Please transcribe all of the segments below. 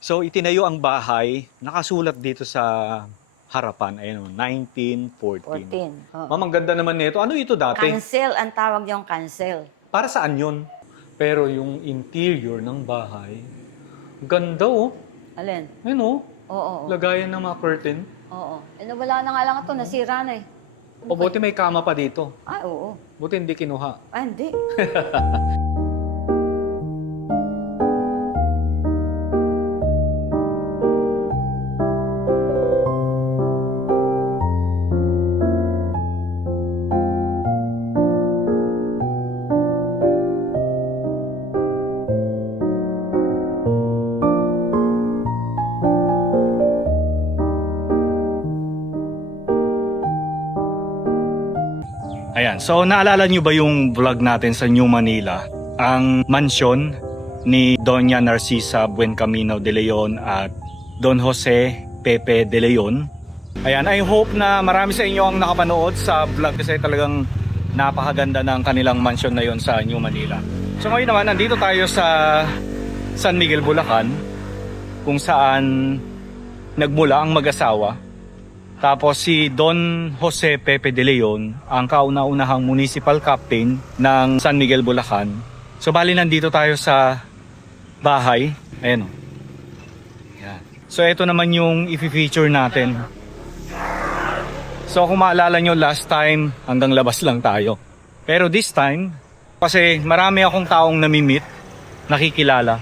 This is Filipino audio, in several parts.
So itinayo ang bahay, nakasulat dito sa harapan, ayun, 1914. 14. Oo. Ma'am, ang ganda naman nito. Ano ito dati? Cancel, ang tawag yung cancel. Para saan yun? Pero yung interior ng bahay, ganda oh. Alin? Ayun oh, Oo, oo. lagayan ng mga curtain. Oo. Eh, wala na nga lang ito, nasira na eh. O buti may kama pa dito. Ay, oo. Buti hindi kinuha. Ay, hindi. Ayan, so naalala nyo ba yung vlog natin sa New Manila? Ang mansyon ni Doña Narcisa Buencamino de Leon at Don Jose Pepe de Leon. Ayan, I hope na marami sa inyo ang nakapanood sa vlog kasi talagang napakaganda ng kanilang mansyon na yon sa New Manila. So ngayon naman, nandito tayo sa San Miguel, Bulacan, kung saan nagmula ang mag-asawa. Tapos si Don Jose Pepe de Leon, ang kauna-unahang municipal captain ng San Miguel, Bulacan. So bali nandito tayo sa bahay. Ayan o. Ayan. So ito naman yung i-feature natin. So kung maalala nyo, last time hanggang labas lang tayo. Pero this time, kasi marami akong taong namimit, nakikilala,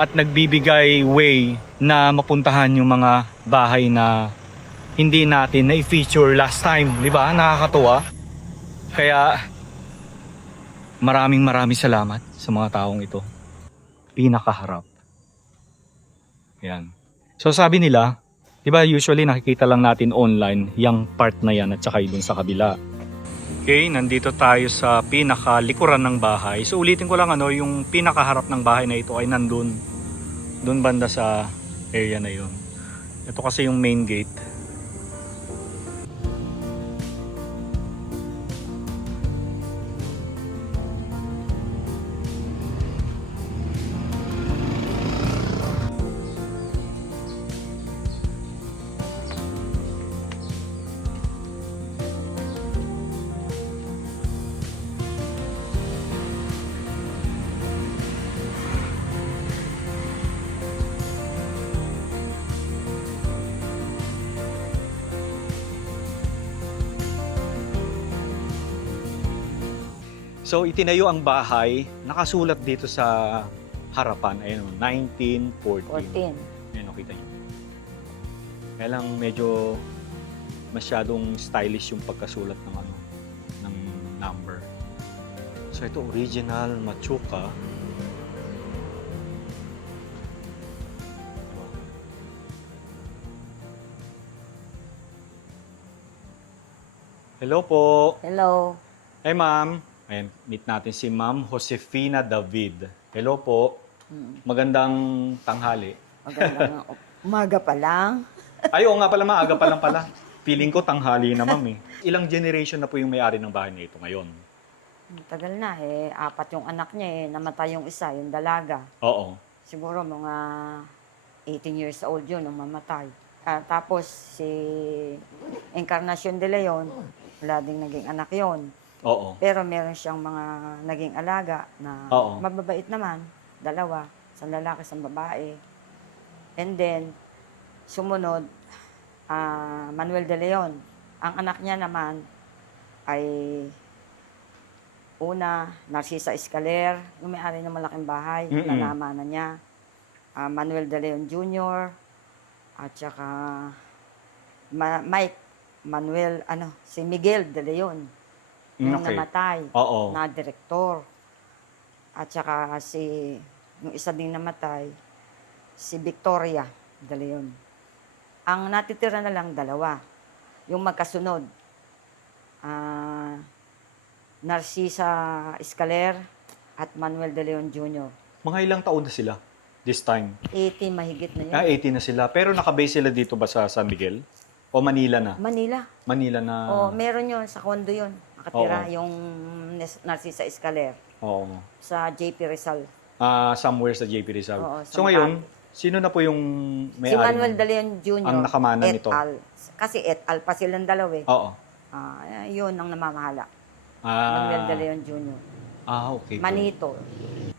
at nagbibigay way na mapuntahan yung mga bahay na hindi natin na-feature last time, di ba? Nakakatuwa. Kaya maraming salamat sa mga taong ito. Pinakaharap. Yan. So sabi nila, di ba usually nakikita lang natin online yung part na yan at saka yung sa kabila. Okay, nandito tayo sa pinakalikuran ng bahay. So ulitin ko lang yung pinakaharap ng bahay na ito ay nandun. Doon banda sa area na yun. Ito kasi yung main gate. So itinayo ang bahay, nakasulat dito sa harapan, ayun, 1914. 14. Ayun, nakita niyo. Kaya lang medyo masyadong stylish yung pagkasulat ng number. So ito original Machuca. Hello po. Hello. Hey ma'am. Ayan, meet natin si Ma'am Josefina David. Hello po. Magandang tanghali. Magandang umaga pa lang. Ay, oo nga pala, maaga pa lang pala. Feeling ko tanghali na, ma'am eh. Ilang generation na po yung may-ari ng bahay na ito ngayon? Tagal na eh. 4 yung anak niya eh. Namatay yung isa, yung dalaga. Oo. Siguro mga 18 years old yun nung mamatay. Tapos si Encarnacion de Leon, wala ding naging anak yon. Oo. Pero meron siyang mga naging alaga na Oo. mababait naman. 2, isang lalaki, isang babae. And then, sumunod, Manuel de Leon. Ang anak niya naman ay una, Narcisa Escaler, yung may-ari ng malaking bahay, nanama na niya. Manuel de Leon Jr. At saka si Miguel de Leon. Yung Okay. namatay Oo. na direktor. At saka yung isa ding namatay, si Victoria de Leon. Ang natitira na lang 2, yung magkasunod. Narcisa Escaler at Manuel de Leon Jr. Mga ilang taon na sila this time? 80 mahigit na yun. 80 na sila. Pero nakabase sila dito ba sa San Miguel? O Manila na? Manila. Manila na. Meron yun, sa condo yun. Nakatira Oo. yung Narcisa Escaler Oo. sa JP Rizal. Somewhere sa JP Rizal. Oo, sa So ngayon, Sino na po yung Si may-ari? Manuel nun? De Leon Jr. Ang nakamana et nito. al. Kasi et al pa silang dalawa eh. Oo. Yun ang namamahala. Ah, Manuel De Leon Jr. Okay po. Manito.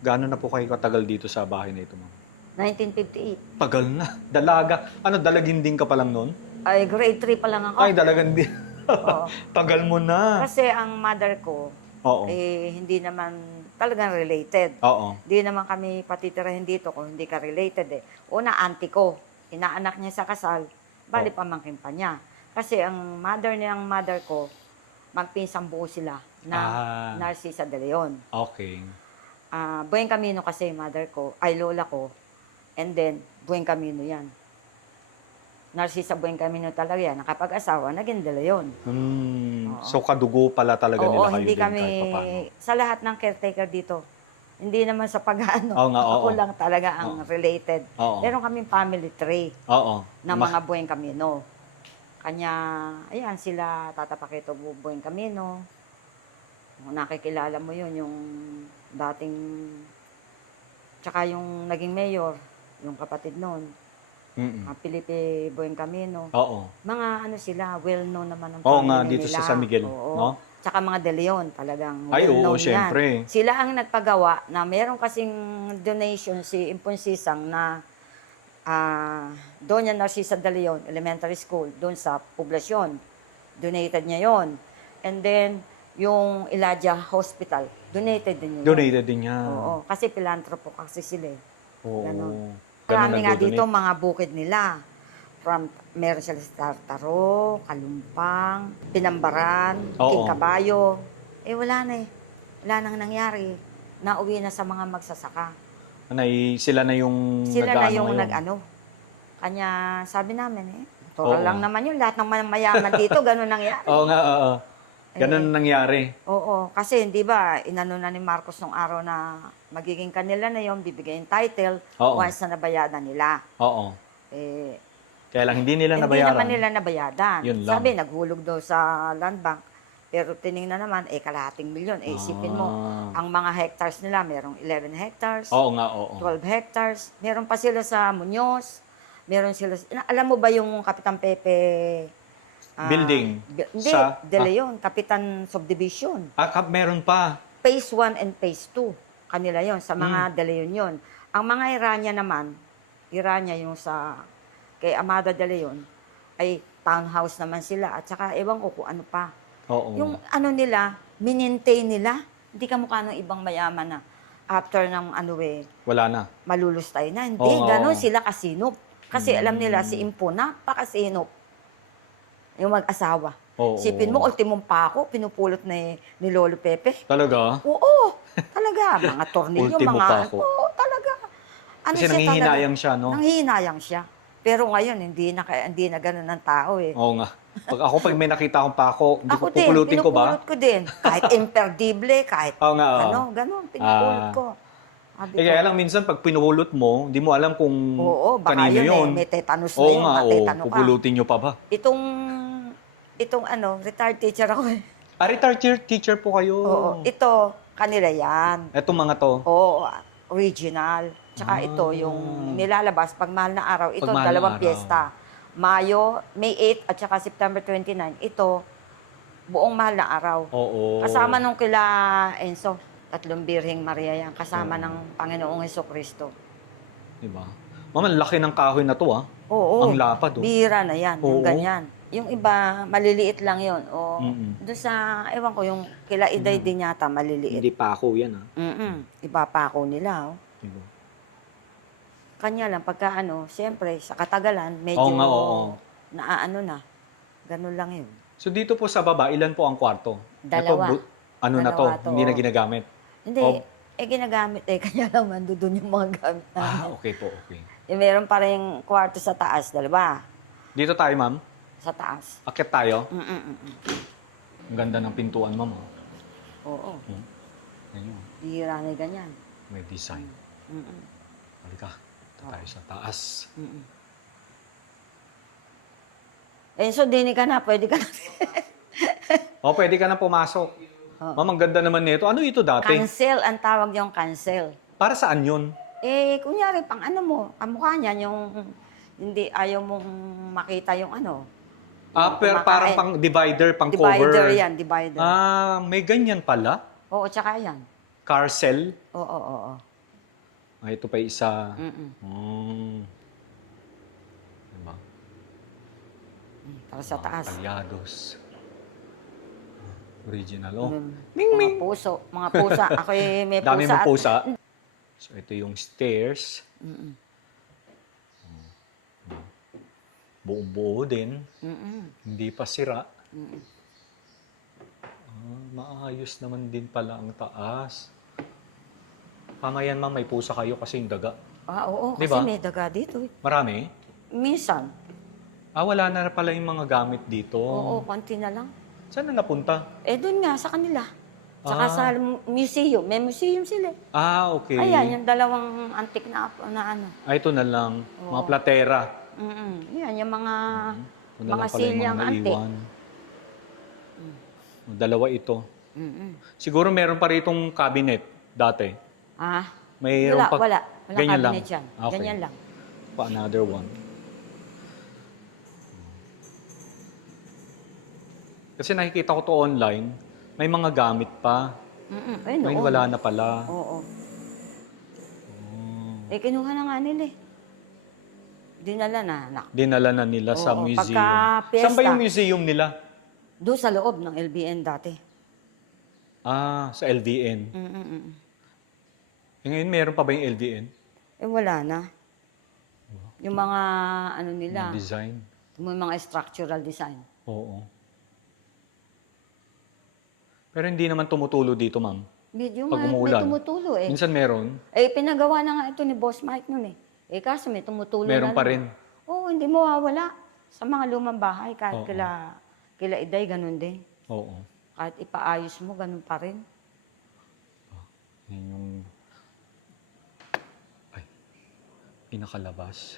Gano'n na po kayo katagal dito sa bahay na ito, ma'am? 1958. Tagal na. Dalaga. Ano, dalaginding ka pa lang noon? Ay, grade 3 pa lang ako. Ay, dalaginding. Oo. Tagal mo na. Kasi ang mother ko, Oo. hindi naman talagang related. Oo. Hindi naman kami patitirahin dito kung hindi ka related eh. Una, auntie ko. Inaanak niya sa kasal, bali pamangkin pa niya. Kasi ang mother ko, magpinsang buo sila na Narcisa De Leon. Okay. Buen Camino kasi mother ko, ay lola ko, and then Buen Camino yan. Narcisa Buen Camino talaga yan. Nakapag-asawa, naging De Leon. Oo. So, kadugo pala talaga Oo, nila kayo hindi din kami, kahit papaano. sa lahat ng caretaker dito, hindi naman sa pag-ano, Oo nga, ako oo. lang talaga ang related. Oo. Meron kaming family tree Oo. ng mga Buen Camino. Kanya, ayan, sila Tata Paquito Buen Camino. Kung nakikilala mo yun, yung dating, tsaka yung naging mayor, yung kapatid noon, Felipe Buen Camino. Oo. Mga ano sila, well-known naman ang Oo nga, family dito nila. sa San Miguel, Oo. no? Tsaka mga De Leon, talagang Ay, oo, well-known yan. syempre. Sila ang nagpagawa na meron kasing donation si Imponsisang na Doña Narcisa De Leon Elementary School, doon sa poblasyon. Donated niya yon. And then, yung Elijah Hospital, donated din niya yun. Donated din niya. Oo, kasi philanthropo kasi sila eh. Oo. Ganon. Ganun Marami nga nagdo-donate. dito mga bukid nila. Meron sila sa Tartaro, Kalumpang, Pinambaran, Oo. King Kabayo. Wala na eh. Wala nang nangyari. Nauwi na sa mga magsasaka. Sila na yung Sila na yung ngayon. nag-ano. Kanya sabi namin Oo. total lang naman yun. Lahat ng mayaman dito, ganun nangyari. Oo nga, oo. Ganun nangyari. Oo, kasi hindi ba, inano na ni Marcos nung araw na magiging kanila na yon, bibigyan yung title Oo. once na nabayadan nila. Oo. Eh, Kaya lang, hindi nila Hindi nabayaran. naman nila nabayadan. Yun lang. Sabi, naghulog daw sa land bank. Pero tiningnan naman, kalahating milyon. Isipin mo, ang mga hectares nila, merong 11 hectares, Oo nga, oo. 12 hectares. Meron pa sila sa Muñoz. Meron sila, alam mo ba yung Kapitan Pepe? Building? Hindi, Sa- De Leon, Kapitan Subdivision. Meron pa. Phase 1 and Phase 2. Kanila yon sa Hmm. mga De Leon yon. Ang mga Irania naman, Irania yung sa kay Amada De Leon, ay townhouse naman sila. At saka, ewan ko kung ano pa. Oo. Yung ano nila, minintay nila, hindi ka mukha ng ibang mayaman na after ng Wala na. malulustay na. Hindi, Oo, ganon oo. sila kasinop. Kasi alam nila, si Impo, napakasinop. Yung mag-asawa. Oo. Sipin mo, ultimong pako, pinupulot ni Lolo Pepe. Talaga? Oo, talaga. Mga tornilyo, Ultimo mga... pako. Oo, talaga. Kasi nanghihinayang siya, no? Nanghihinayang siya. Pero ngayon, hindi na ganun ng tao eh. Oo nga. Pag may nakita akong pako, Ako din, pupulutin ko ba? pinupulot ko din. Kahit imperdible, kahit Oo nga, oo. ganun, pinupulot ko. Sabi ko, Kaya lang minsan pag pinulot mo, hindi mo alam kung oo, baka kanino yun. may tetanus na Oo yun, nga, oo. matetano ka. Pupulutin nyo pa ba? Itong retired teacher ako eh. Retired teacher po kayo. Oo, ito, kanila yan. Etong mga to. Oo, original. Tsaka ito, yung nilalabas pag mahal na araw. Ito, Pag mahal na dalawang araw. piyesta. May 8 at saka September 29. Ito, buong mahal na araw. Oo. Kasama nung kila Enzo, 3 Birheng Maria yan. Kasama ng Panginoong Hesukristo. Diba? Mama, laki ng kahoy na to, ah. Oo. Ang lapad, oh. Bihira na yan, yung Oo. ganyan. Yung iba, maliliit lang yun. O, Mm-mm. doon sa, ewan ko, yung kila Iday din yata, maliliit. Hindi pako yan, ah. Iba pa ako nila, oh. Diba? Kanya lang, pagka siyempre, sa katagalan, medyo Oo nga, oo. naaano na. Ganun lang yun. So dito po sa baba, ilan po ang kwarto? Dalawa. Ito, na to? Dalawa to, Hindi na oo. ginagamit? Hindi, Oh. ginagamit kanya lang doon yung mga gamit namin. Okay po, okay. Meron pa rin kwarto sa taas, dalawa. Dito tayo, ma'am. Sa taas. Akyat tayo. Mm. Ang ganda ng pintuan, ma'am. Oo. Ayun, Bihira na ganyan. may design. Mm. Halika, ito tayo sa taas. So, dini ka na, pwede ka na. Pwede ka na pumasok. Ma'am, ang ganda naman nito. Ano ito dati? Cancel, ang tawag yung cancel. Para saan yun? Kunyari, pang ano mo, ang mukha niyan, yung hindi ayaw mong makita yung ano. Yung Pero parang kumakain. pang divider, pang Divider cover. yan, divider. May ganyan pala. Oo, tsaka yan. Carcel. Oo. Ito pa isa. Mm-mm. Diba? Para sa taas. Palyados. Original. Oh. Mga puso, mga pusa. Ako may pusa. Dami mong pusa. So, ito yung stairs. Mm-mm. Buo-buo din. Mm-mm. Hindi pa sira. Mm-mm. Maayos naman din pala ang taas. Tama yan, ma'am. May pusa kayo kasi yung daga. Oo, kasi Diba? may daga dito. Marami? Minsan. Wala na pala yung mga gamit dito. Oo, konti na lang. Saan na napunta? Doon nga, sa kanila. Saka sa museum. May museum sila. Okay. Ayan, yung dalawang antik na ano. Ito na lang. Oo. Mga platera. Yan, yung mga Ito na lang pala yung silyang mga antik. naiwan. Dalawa ito. Mm-mm. Siguro meron pa ritong cabinet dati. Mayroon pa. Wala Ganyan lang. cabinet yan. Okay. Ganyan lang. Pa another one. Kasi nakikita ko to online, may mga gamit pa. Ayun, Ngayon wala na pala. Oo. Kinuha na nga nila eh. Dinala na, anak. Dinala na nila sa Oo, museum. pagka Saan ba piyesta. yung museum nila? Doon sa loob ng LBN dati. Sa LVN. Ngayon meron pa ba yung LVN? Wala na. Yung mga ano nila, Yung design. yung mga structural design. Oo. Pero hindi naman tumutulo dito, ma'am. Medyo Pag may umuulan. tumutulo eh. Minsan meron. Pinagawa na nga ito ni Boss Mike nun eh. Kaso may tumutulo Meron na pa lang. rin. Oo, hindi mawawala. Sa mga lumang bahay, kahit Oo. kila Iday, ganun din. Oo. Kahit ipaayos mo, ganun pa rin. Yan yung... Pinakalabas.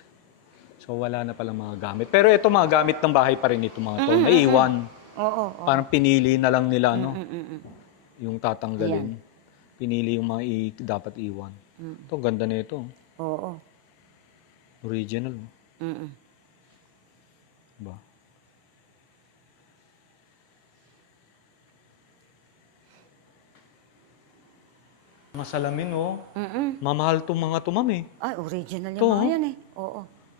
So wala na palang mga gamit. Pero ito mga gamit ng bahay pa rin ito mga to. Naiwan. Oo. Parang pinili na lang nila, no? Yung tatanggalin. Yan. Pinili yung mga dapat iwan. Ito, ganda na ito. Oo. Original. Diba? Mga salamin, oh. Mamahal itong mga to, ma'am, eh. Original Ito, yung mga oh. yan eh. Oo.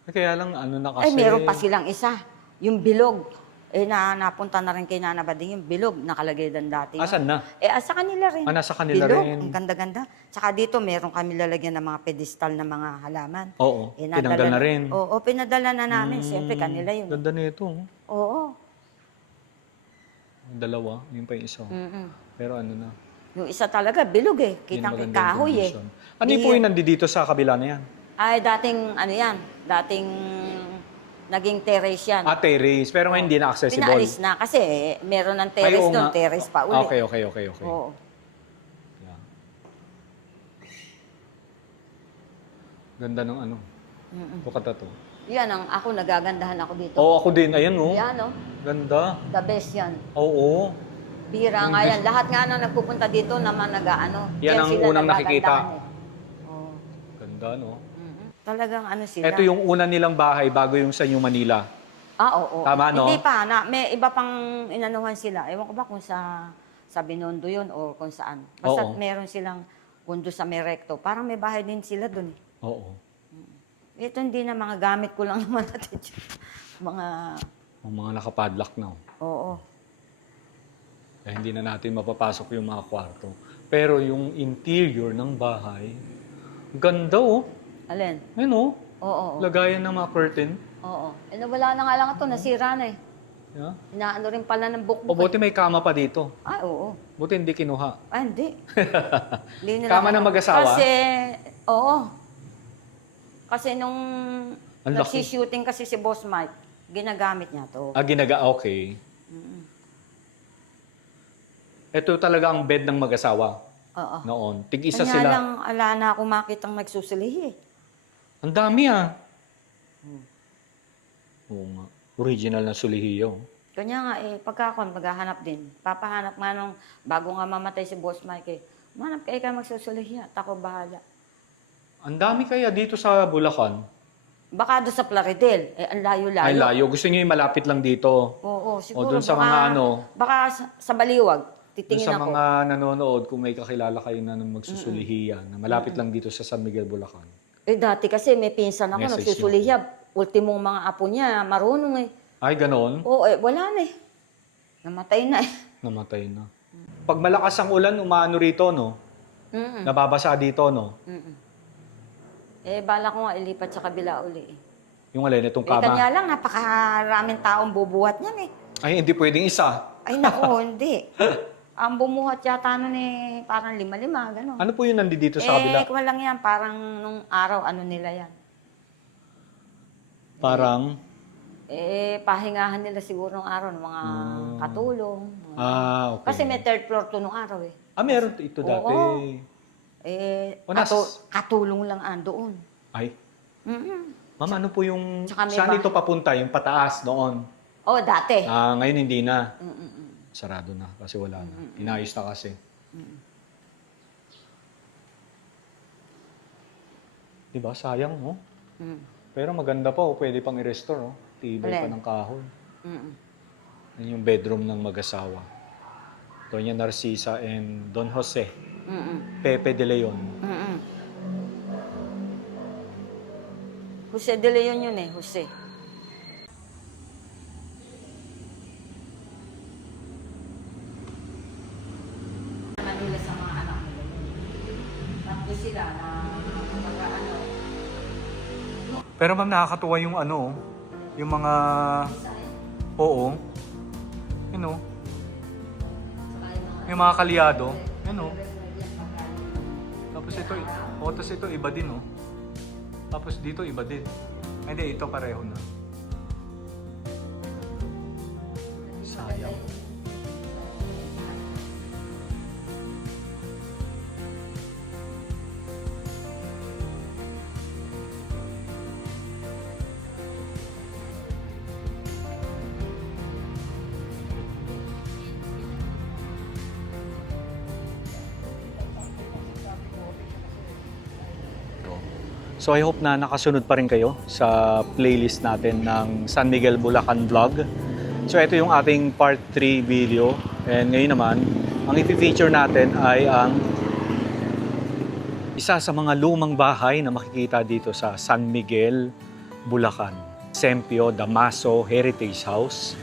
Kaya lang, ano na kasi... Meron pa silang isa. Yung bilog. Napunta na rin kay Nana Bading yung bilog. Nakalagay doon dati. Asan na? Sa kanila rin. Nasa kanila bilog, rin. Ang ganda-ganda. Tsaka dito, meron kami lalagyan ng mga pedestal na mga halaman. Oo, tinanggal na rin. Oo, pinadala na namin. Siyempre, kanila yun. Ganda na ito. Oo. Dalawa, yun pa yung isa. Pero ano na. Yung isa talaga, bilog eh. Kitang Yun, magandang kahoy eh. condition. Ano po yung nandito sa kabila na yan? Dating, ano yan, dating naging terrace yan. Terrace. Pero ngayon hindi na accessible. Pinaalis na kasi meron ng terrace oo doon, nga. terrace pa uli. Okay. Oo. Yeah. Ganda ng ano. Bukata to. Yan ang ako, nagagandahan ako dito. Ako din. Ayan, oh. Yan, oh. Ganda. The best yan. Oo. Bira nga yan. Lahat nga na nagpupunta dito naman nag-ano. Yan ang sila unang nakikita. nagagandahan eh. Oo. Ganda, no? Talagang ano sila. Ito yung una nilang bahay bago yung sa New Manila. Oo. Tama, no? Hindi pa. May iba pang inanuhan sila. Ewan ko ba kung sa Binondo yun o kung saan. Basta Oo. meron silang kundo sa Merecto. Parang may bahay din sila dun. Oo. Ito hindi na mga gamit ko lang naman natin. Mga... Ang mga nakapadlock na. Oo. Hindi na natin mapapasok yung mga kwarto. Pero yung interior ng bahay, ganda, oh. Alin? Ayun, oh. Oo. Lagayan ng mga curtain. Oo. Nawala na nga lang ito. Nasira na eh. Yeah. Inaano rin pala ng O bukbuk. buti may kama pa dito. Oo. Buti hindi kinuha. Hindi. Hindi nila Kama ng mag-asawa? Kasi, oo. Kasi nung Ang laki. nagsi-shooting kasi si Boss Mike, ginagamit niya to. Okay. Ito talaga ang bed ng mag-asawa Oo. noon. Tig-isa Kanya sila. lang, ala na ako makitang nagsusulihi. Ang dami, ah. Oo nga. Original na sulihiyo. Kanya nga pagka ako maghahanap din, papahanap nga nung, bago nga mamatay si Boss Mike manap kayo ka magsusulihi at ako bahala. Ang dami kaya dito sa Bulacan. Baka doon sa Plaridel, ang layo-layo. Ay, layo. Gusto niyo yung malapit lang dito. Oo, O siguro. doon sa baka, mga ano, Baka sa Baliwag, doon titingin sa ako. mga nanonood, kung may kakilala kayo na magsusulihiyan, na malapit lang dito sa San Miguel, Bulacan. Dati kasi may pinsan ako, Message nagsusulihab. Ultimong mga apo niya, marunong eh. Ay, ganon? Oo, wala na eh. Namatay na eh. Namatay na. Pag malakas ang ulan, umaano rito, no? Mm-mm. Nababasa dito, no? Mm-mm. Bala ko nga ilipat sa kabila uli eh. Yung alin, itong kama. Kanya lang, napakaraming taong bubuhat niyan eh. Ay, hindi pwedeng isa. Ay nako, hindi. Ang bumuhat yata nun eh, parang 5-5, gano'n. Ano po yung nandito sa kabila? Kung lang yan, parang nung araw, ano nila yan. Parang, Pahingahan nila siguro nung araw, ng mga katulong. okay. Kasi may third floor to nung araw eh. Meron ito dati. Oo. O, Katulong lang doon. Ay, Mm-mm. ma'am, ano po yung, Tsaka may saan ito papunta? Yung pataas noon? Dati. Ngayon hindi na. Mm-mm. Sarado na kasi wala na. Inayos na kasi. Diba? Sayang, no? Mm. Pero maganda pa, pwede pang i-restore, oh. Tibay pa Alin? ng kahoy. Mm-mm. Yan yung bedroom ng mag-asawa. Doña Narcisa and Don Jose. Mm-mm. Pepe de Leon. Mm-mm. Jose de Leon yun eh, Jose. Manila sa mga anak nila yun. Tatlo sila na ano. Pero ma'am, nakakatuwa yung ano, yung mga... Oo. You know, yung mga kalyado. You know. Tapos ito, tapos ito iba din, oh. Tapos dito iba din. Ay, hindi, ito pareho na. Sayang. So I hope na nakasunod pa rin kayo sa playlist natin ng San Miguel Bulacan Vlog. So ito yung ating part 3 video. And ngayon naman, ang i-feature natin ay ang isa sa mga lumang bahay na makikita dito sa San Miguel, Bulacan. Sempio Damaso Heritage House.